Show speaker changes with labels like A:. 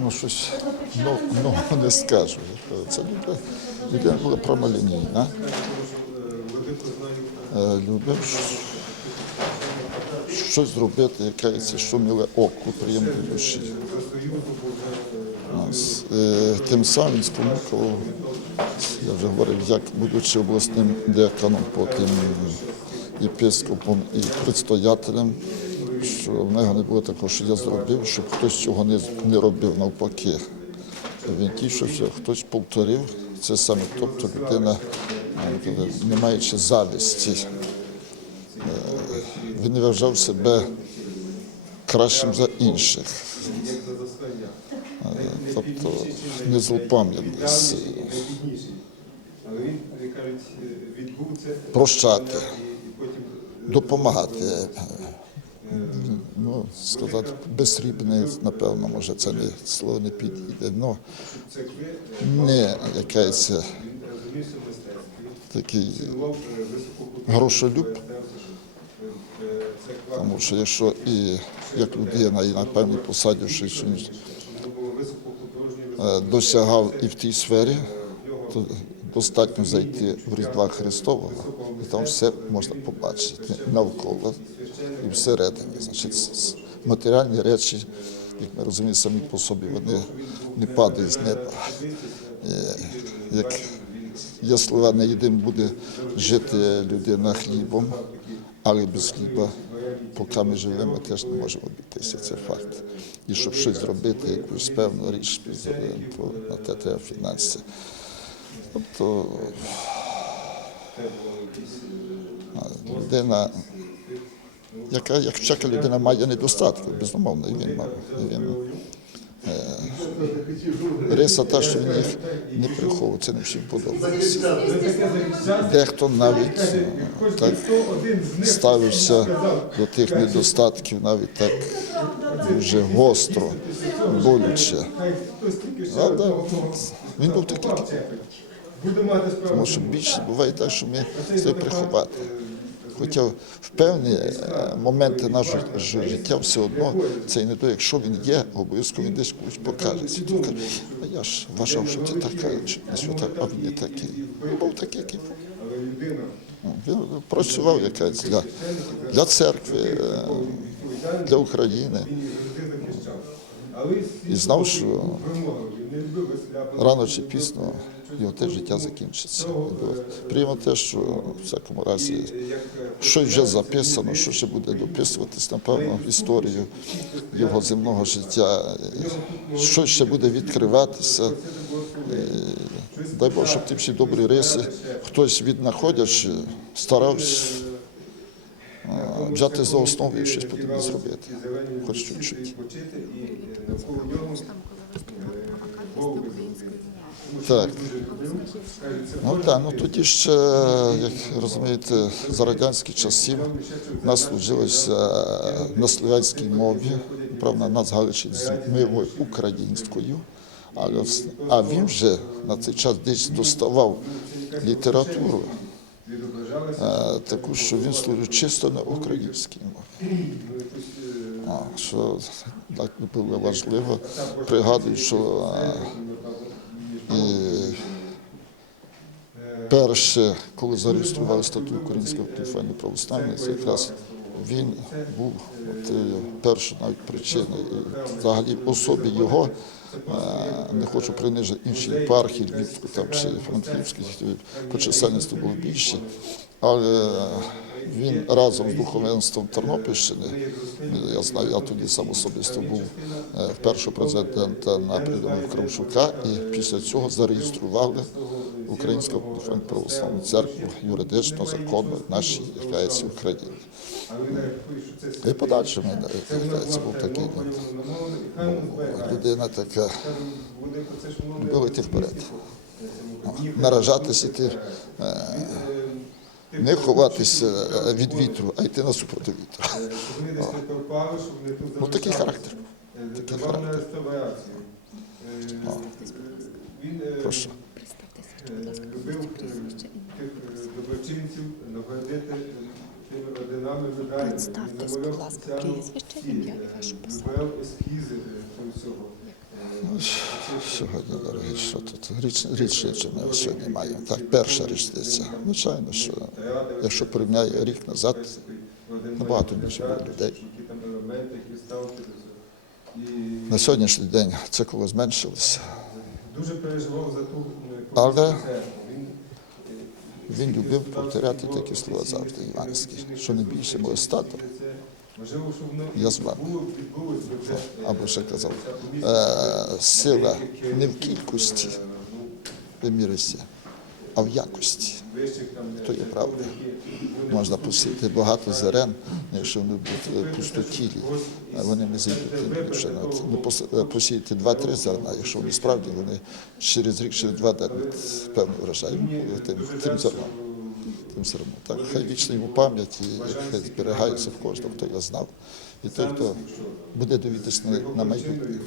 A: Ну, щось ну, ну, не скажу. Це людина, людина була прямолінійна. Е, Любив щось зробити, якесь, що миле оку, приємно душі. Е, Тим самим він спонукав, я вже говорив, як будучи обласним деканом, потім єпископом і предстоятелем, що в нього не було такого, що я зробив, щоб хтось цього не, не робив навпаки. Він тішився, хтось повторив це саме, тобто людина, не маючи завісті, е, він не вважав себе кращим за інших. Е, Тобто не злопам'ятність, прощати, допомагати. Е, Ну, сказати, безсрібне, напевно, може, це не слово не підійде. Ну, не якийсь
B: мистецтві,
A: такий грошолюб, тому що якщо і як людина, і на певній посаді, що що він,
B: Було високохудожньо,
A: е, досягав і в тій сфері, то достатньо зайти в Різдва Христового, і там все можна побачити навколо і всередині. Значить, матеріальні речі, як ми розуміємо, самі по собі вони не падають з неба. Е, Як є слова, не єдин буде жити людина хлібом, але без хліба, поки ми живемо, теж не можемо обійтися. Це факт. І щоб щось зробити, якусь певну річ, то на те треба фінанси. Тобто людина, яка як всяка людина має недостатки, безумовно, він мав. Він, е, риса та, що він їх не приховував, це не всім подобається. Дехто навіть е, так ставився до тих недостатків, навіть так дуже гостро, болюче. Але він був такий. Тому що більше буває так, що ми це приховати. Хоча в певні е, моменти нашого життя все одно це не то, якщо він є, обов'язково він десь комусь покажеться. Каже, а я ж вважав, що це така, що а він не такий. Був такий, який був.
B: Людина
A: Він працював якась для, для церкви, е, для України. І знав, що рано чи пізно його те життя закінчиться. Приємно те, що в всякому разі щось вже записано, що ще буде дописуватись, напевно, в історію його земного життя. Щось ще буде відкриватися. Дай Бог, щоб ті всі добрі риси, хтось віднаходячи, старався взяти за основу і щось подібне зробити. Хоч чуть-чуть.
B: Е,
A: Так. Ну так, ну тоді ще, як розумієте, за радянських часів нас служилося на слов'янській мові, правда, нас Галичі з мовою українською, але а він вже на цей час десь доставав літературу, е, таку, що він служив чисто на українській мові. А, що так було важливо. Пригадую, що е, і перше, коли зареєстрували статут Українського каліфату православної, це якраз він був е, першою навіть причиною. І взагалі особі його е, не хочу принижити інші єпархії, там чи Франківську, по чисельності було більше. Але він разом з духовенством Тернопільщини, я знаю, я тоді сам особисто був е, першого президента на прийомі Кравчука, і після цього зареєстрували Українську православну церкву юридично, законно в нашій євреїці Україні. І подальше мене це був такий ну, людина така, любила йти вперед, наражатися йти. е, не ховатися е, від вітру, а йти вітру.
B: Щоб вони тут
A: Ну такий характер. Такий характер. Прошу.
B: Е, любив е, тих е, доброчинців нагородити тими орденами медалями.
C: Представтесь, будь ласка, прізвище, ім'я і вашу посаду.
B: Вибирав ескізи цього всього. Е,
A: Сьогодні, дорогі, що тут? Річ, річниці ми сьогодні маємо. Так, перша річниця. Звичайно, що якщо порівняє рік назад, набагато більше було людей. На сьогоднішній день це коло зменшилося.
B: Дуже переживав за ту е,
A: Але.
B: Він, е,
A: Він любив повторяти такі слова завжди іванські, що не більше мого стату. Я з вами.
B: е,
A: Або ще казав,
B: ця помісна
A: е, сила не в кількості
B: е, ну,
A: а в якості.
B: е,
A: То є правда. Можна посіяти багато зерен, якщо вони будуть пустотілі, вони не зайдуть. Ще не е, посіяти два-три зерна, якщо вони справді вони через рік, через два дадуть певний врожай тим, тим зерном. Тим одно. Так, хай вічна йому пам'ять і хай зберігається в кожного, хто його знав, і той, хто буде на, на майбутнє.